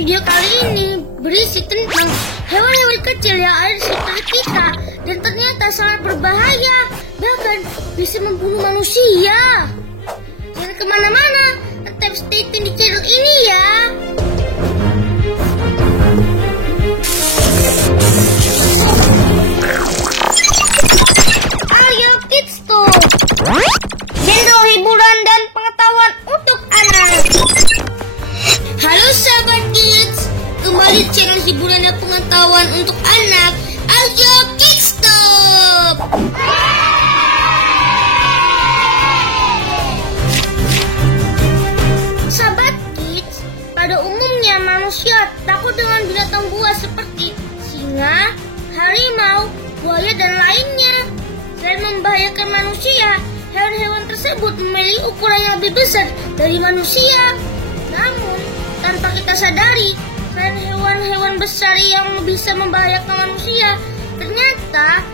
Video kali ini berisi tentang hewan-hewan kecil yang ada di sekitar kita dan ternyata sangat berbahaya, bahkan bisa membunuh manusia. Jangan kemana-mana, tetap stay tune di channel ini ya. Ayo Kids Talk, channel hiburan dan pengetahuan untuk anak. Halo sahabat Kids, kembali channel hiburan dan pengetahuan untuk anak. Ayo Kids Talk. Sahabat Kids, pada umumnya manusia takut dengan binatang buas seperti singa, harimau, buaya dan lainnya. Selain membahayakan manusia, hewan-hewan tersebut memiliki ukuran yang lebih besar dari manusia. Namun, tanpa kita sadari, selain hewan-hewan besar yang bisa membahayakan manusia, ternyata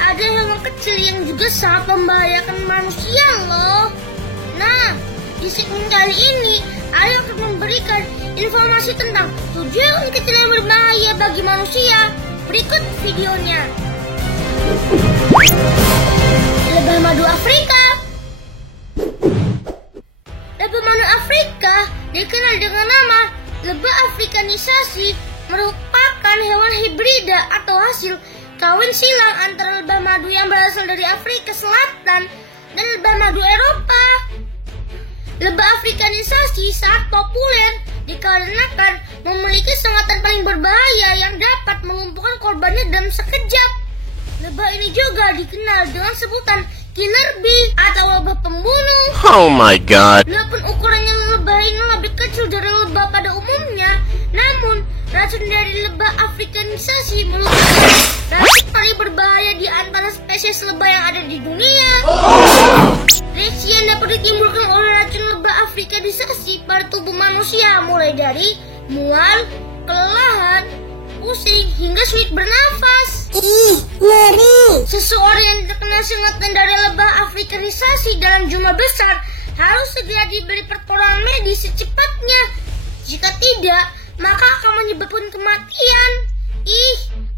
ada hewan kecil yang juga sangat membahayakan manusia loh. Nah, di segmen kali ini, Ayo akan memberikan informasi tentang 7 hewan kecil yang berbahaya bagi manusia. Berikut videonya. Lebah madu Afrika. Lebah madu Afrika dikenal dengan nama lebah afrikanisasi, merupakan hewan hibrida atau hasil kawin silang antara lebah madu yang berasal dari Afrika Selatan dan lebah madu Eropa. Lebah afrikanisasi sangat populer dikarenakan memiliki sengatan paling berbahaya yang dapat melumpuhkan korbannya dalam sekejap. Lebah ini juga dikenal dengan sebutan killer bee atau lebah pembunuh. Oh my god. Walaupun ukurannya lebah ini lebih kecil dari lebah pada umumnya, namun racun dari lebah afrikanisasi merupakan racun paling berbahaya di antara spesies lebah yang ada di dunia. Reaksi yang dapat ditimbulkan oleh racun lebah afrikanisasi pada tubuh manusia mulai dari mual, kelelahan, pusing, hingga sulit bernafas. Ngeri. Seseorang yang terkena sengatan dari lebah afrikanisasi dalam jumlah besar harus segera diberi pertolongan medis secepatnya. Jika tidak, maka akan menyebabkan kematian.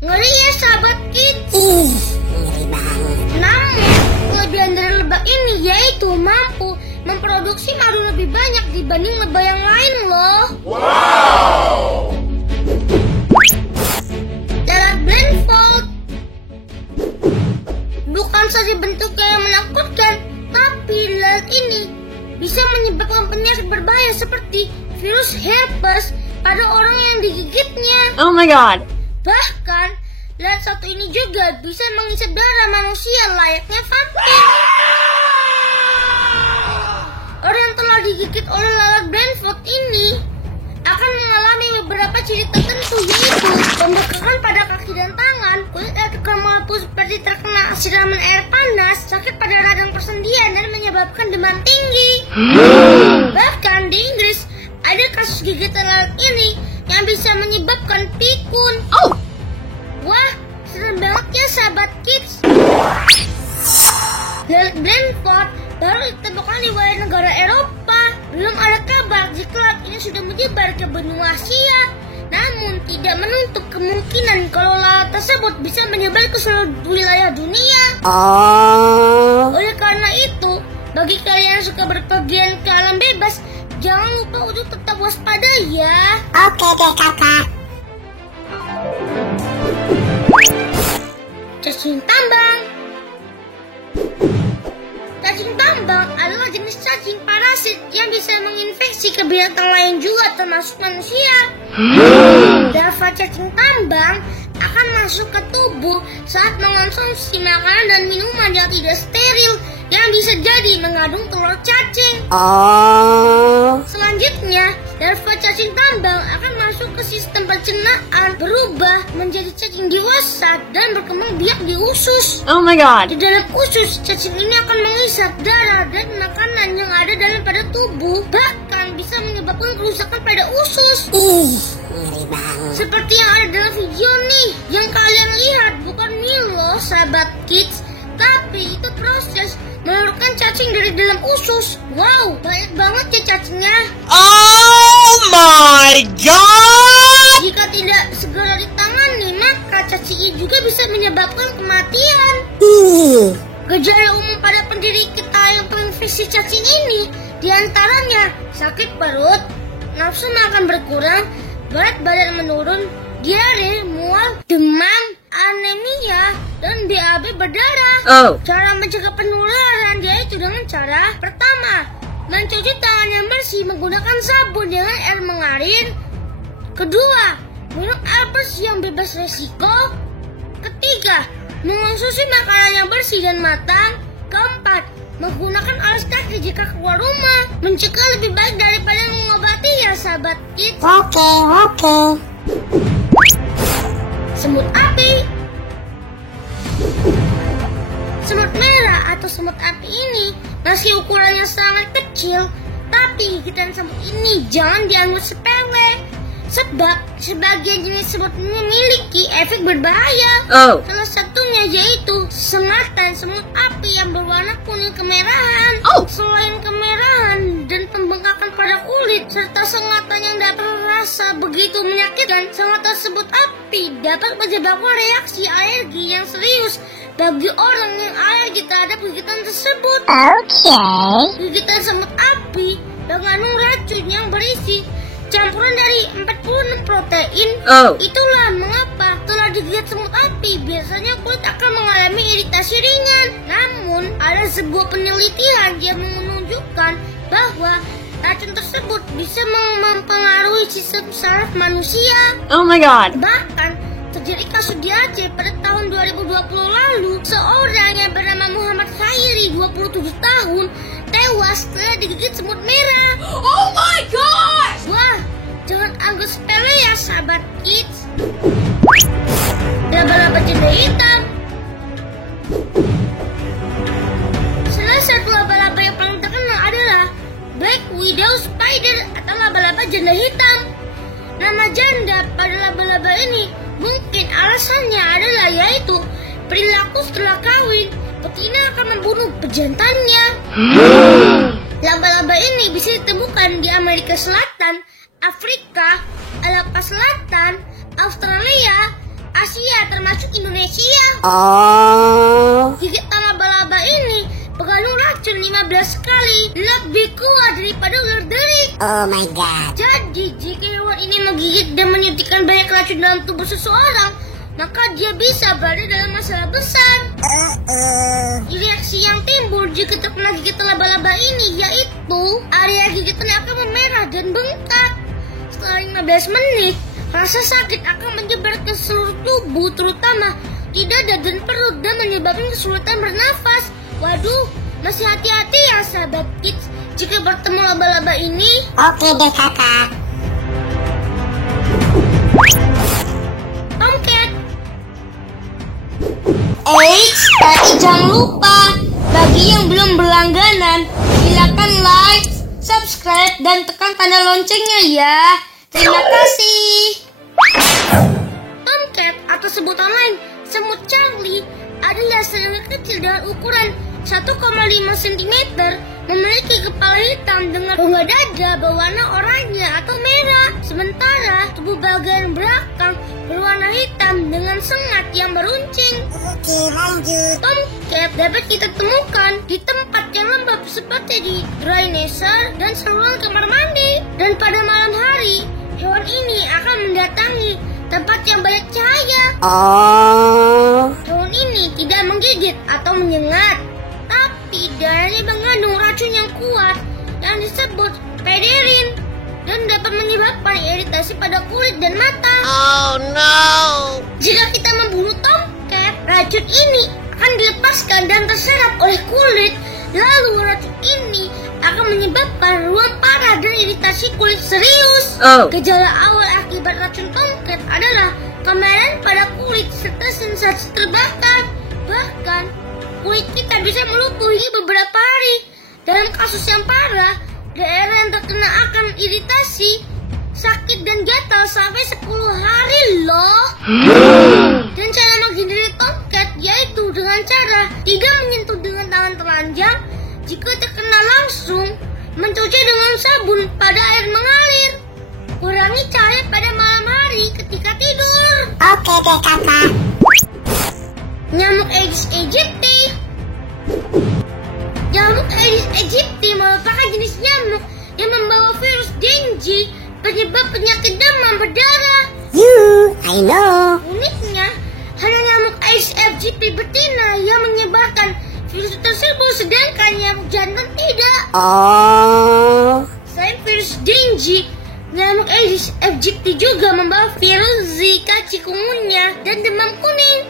Ngeri ya sahabat Kids. Ngeri banget. Namun, kelebihan dari lebah ini yaitu mampu memproduksi madu lebih banyak dibanding lebah yang lain loh. Wow. Lalat Brentford. Bukan saja bentuknya yang menakutkan, tapi lalat ini bisa menyebabkan penyakit berbahaya seperti virus herpes pada orang yang digigitnya. Oh my god. Bahkan, lalat satu ini juga bisa menghisap darah manusia layaknya vampir. Orang yang telah digigit oleh lalat Brentford ini akan mengalami beberapa ciri tertentu, yaitu pembekakan pada kaki dan tangan, kulit akan melepuh seperti terkena siraman air panas, sakit pada radang persendian, dan menyebabkan demam tinggi. Bahkan di Inggris, ada kasus gigitan lalat ini yang bisa menyebabkan pikun. Wah, serem banget ya sahabat Kids. Lalat Brentford baru ditemukan di wilayah negara Eropa. Belum ada kabar jika lalat ini sudah menyebar ke benua Asia. Namun tidak menutup kemungkinan kalau lalat tersebut bisa menyebar ke seluruh wilayah dunia. Oleh karena itu, bagi kalian yang suka berpergian ke alam bebas, jangan lupa untuk tetap waspada ya. Oke deh kakak. Cacing tambang. Cacing tambang adalah jenis cacing parasit yang bisa menginfeksi ke binatang lain juga termasuk manusia. Larva cacing tambang akan masuk ke tubuh saat mengonsumsi makanan dan minuman yang tidak steril yang bisa jadi mengandung telur cacing. Selanjutnya, larva cacing tambang akan masuk ke sistem pencernaan, berubah menjadi cacing dewasa dan berkembang biak di usus. Oh my god. Di dalam usus, cacing ini akan menghisap darah dan makanan yang ada dalam pada tubuh, bahkan bisa menyebabkan kerusakan pada usus. Ngeri banget. Seperti yang ada dalam video nih, yang kalian lihat bukan nih loh sahabat Kids, tapi itu proses mengeluarkan cacing dari dalam usus. Wow, banyak banget ya cacingnya. Oh my god. juga bisa menyebabkan kematian. Gejala umum pada penderita yang terinfeksi cacing ini diantaranya sakit perut, nafsu makan berkurang, berat badan menurun, diare, mual, demam, anemia, dan BAB berdarah. Cara mencegah penularan yaitu dengan cara pertama, mencuci tangan yang bersih menggunakan sabun dengan air mengalir. Kedua, minum air bersih yang bebas resiko. Ketiga, mengonsumsi makanan yang bersih dan matang. Keempat, menggunakan alas kaki jika keluar rumah. Mencegah lebih baik daripada mengobati ya sahabat kids. Oke. Semut api. Semut merah atau semut api ini meski ukurannya sangat kecil, tapi gigitan semut ini jangan dianggap sepele. Sebab sebagian jenis semut memiliki efek berbahaya. Salah satunya yaitu sengatan semut api yang berwarna kuning kemerahan. Selain kemerahan dan pembengkakan pada kulit serta sengatan yang dapat terasa begitu menyakitkan, sengatan semut api dapat menyebabkan reaksi alergi yang serius bagi orang yang alergi terhadap gigitan tersebut. Gigitan semut api mengandung racun yang berisi campuran dari 46 protein. Itulah mengapa setelah digigit semut api biasanya kulit akan mengalami iritasi ringan. Namun ada sebuah penelitian yang menunjukkan bahwa racun tersebut bisa mempengaruhi sistem saraf manusia. Oh my god. Bahkan terjadi kasus di Aceh pada tahun 2020 lalu. Seorang yang bernama Muhammad Khairi 27 tahun tewas setelah digigit semut merah. Oh my god. Wah, jangan anggap sepele ya sahabat kids. Laba-laba janda hitam. Salah satu laba-laba yang paling terkenal adalah Black Widow Spider atau laba-laba janda hitam. Nama janda pada laba-laba ini mungkin alasannya adalah yaitu perilaku setelah kawin. Betina akan membunuh pejantannya. Laba-laba ini bisa ditemukan di Amerika Selatan, Afrika, Eropa Selatan, Australia, Asia termasuk Indonesia. Gigitan laba-laba ini mengandung racun 15 kali lebih kuat daripada ular derik. Oh my god. Jadi jika hewan ini menggigit dan menyuntikkan banyak racun dalam tubuh seseorang, maka dia bisa berada dalam masalah besar. Reaksi yang timbul jika terkena gigitan laba-laba ini yaitu area gigitan akan memerah dan bengkak. Setelah 15 menit, rasa sakit akan menyebar ke seluruh tubuh, terutama di dada dan perut, dan menyebabkan kesulitan bernafas. Waduh, masih hati-hati ya sahabat kids jika bertemu laba-laba ini. Oke deh kakak. Tomcat. Tapi jangan lupa, bagi yang belum berlangganan, silakan like, subscribe, dan tekan tanda loncengnya ya. Terima kasih. Tomcat atau sebutan lain semut Charlie adalah serangga kecil dengan ukuran 1,5 cm, memiliki kepala hitam dengan rongga dada berwarna oranye atau merah. Sementara tubuh bagian belakang berwarna hitam dengan sengat yang beruncing. Oke, lanjut. Tomcat dapat kita temukan di tempat yang lembab seperti di drainase dan saluran kamar mandi. Dan pada malam hari, hewan ini akan mendatangi tempat yang banyak cahaya. Hewan ini tidak menggigit atau menyengat, tapi darahnya mengandung racun yang kuat yang disebut pederin dan dapat menyebabkan iritasi pada kulit dan mata. Oh no! Jika kita membunuh tomcat, racun ini akan dilepaskan dan terserap oleh kulit. Lalu racun ini akan menyebabkan ruam parah dan iritasi kulit serius. Gejala awal akibat racun tomcat adalah kemerahan pada kulit serta sensasi terbakar. Bahkan kulit kita bisa melumpuh hingga beberapa hari. Dalam kasus yang parah, daerah yang terkena akan iritasi, sakit dan gatal sampai 10 hari loh. Dan cara menghindari tomcat yaitu dengan cara tidak menyentuh dengan tangan telanjang. Jika terkena langsung, mencuci dengan sabun pada air mengalir. Kurangi cahaya pada malam hari ketika tidur. Oke deh kakak. nyamuk Aedes aegypti. Nyamuk Aedes aegypti merupakan jenis nyamuk yang membawa virus Dengue, penyebab penyakit demam berdarah. I know. Uniknya, hanya nyamuk Aedes aegypti betina yang menyebarkan virus tersebut, sedangkan nyamuk jantan tidak. Oh. Selain virus Dengue, nyamuk Aedes aegypti juga membawa virus Zika, chikungunya, dan demam kuning.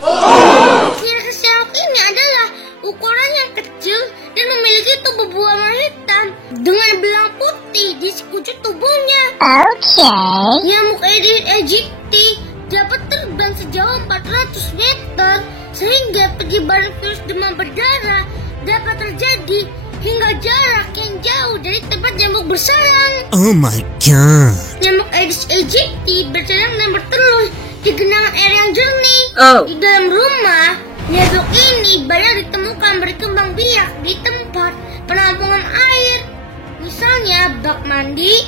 Virus nyamuk ini adalah ukuran yang kecil dan memiliki tubuh berwarna hitam dengan belang putih di sekujur tubuhnya. Okay. Nyamuk Aedes aegypti dapat terbang sejauh 400 meter, sehingga penyebaran virus demam berdarah dapat terjadi hingga jarak yang jauh dari tempat nyamuk bersarang. Oh my god. Nyamuk Aedes aegypti bersarang dan bertelur di genangan air yang jernih. Di dalam rumah, nyamuk ini banyak ditemukan berkembang biak di tempat penampungan air, misalnya bak mandi,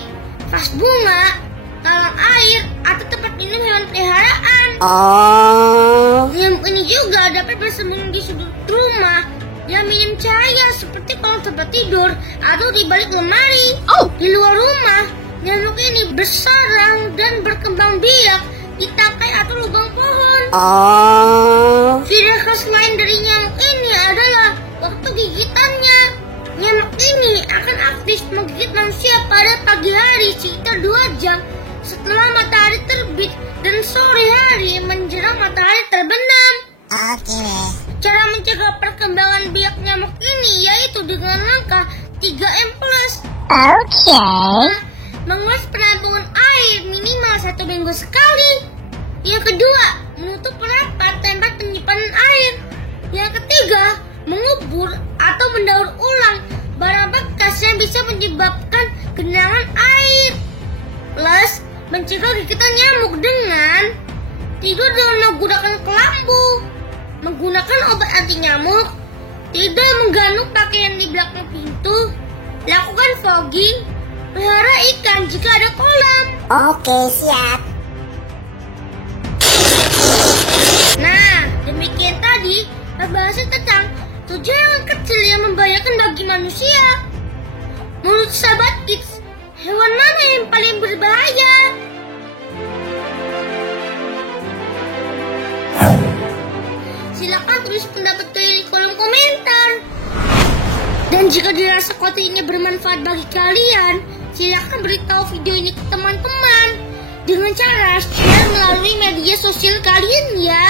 vas bunga, talang air, atau tempat minum hewan peliharaan. Oh. Nyamuk ini juga dapat bersembunyi di sudut rumah yang minim cahaya seperti kolong tempat tidur atau di balik lemari. Di luar rumah, nyamuk ini bersarang dan berkembang biak di tangkai atau lubang pohon. Oh. Ciri khas lain dari nyamuk ini adalah waktu gigitannya. Nyamuk ini akan aktif menggigit manusia pada pagi hari sekitar 2 jam setelah matahari terbit dan sore hari menjelang matahari terbenam. Oke. Cara mencegah perkembangan biak nyamuk ini yaitu dengan langkah 3M+. Okay. Mengulas penampungan air minimal 1 minggu sekali. Yang kedua, menutup rapat tempat penyimpanan air. Yang ketiga, mengubur atau mendaur ulang barang bekas yang bisa menyebabkan genangan air. Plus, mencegah gigitan nyamuk dengan tidur dengan menggunakan kelambu, menggunakan obat anti nyamuk, tidak menggantung pakaian di belakang pintu, lakukan fogging, pelihara ikan jika ada kolam. Oke, siap. Nah, demikian tadi pembahasan tentang 7 hewan kecil yang membahayakan bagi manusia. Menurut sahabat kids, hewan mana yang paling berbahaya? Silakan tulis pendapat kalian di kolom komentar. Dan jika dirasa konten ini bermanfaat bagi kalian, silakan beritahu video ini ke teman-teman dengan cara share melalui media sosial kalian ya.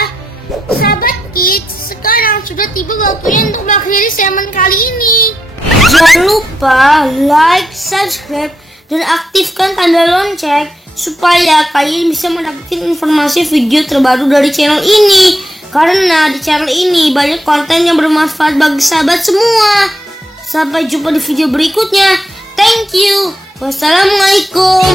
Sahabat kids, sekarang sudah tiba waktunya untuk mengakhiri segmen kali ini. Jangan lupa like, subscribe, dan aktifkan tanda lonceng supaya kalian bisa mendapatkan informasi video terbaru dari channel ini. Karena di channel ini banyak konten yang bermanfaat bagi sahabat semua. Sampai jumpa di video berikutnya. Thank you. Wassalamualaikum.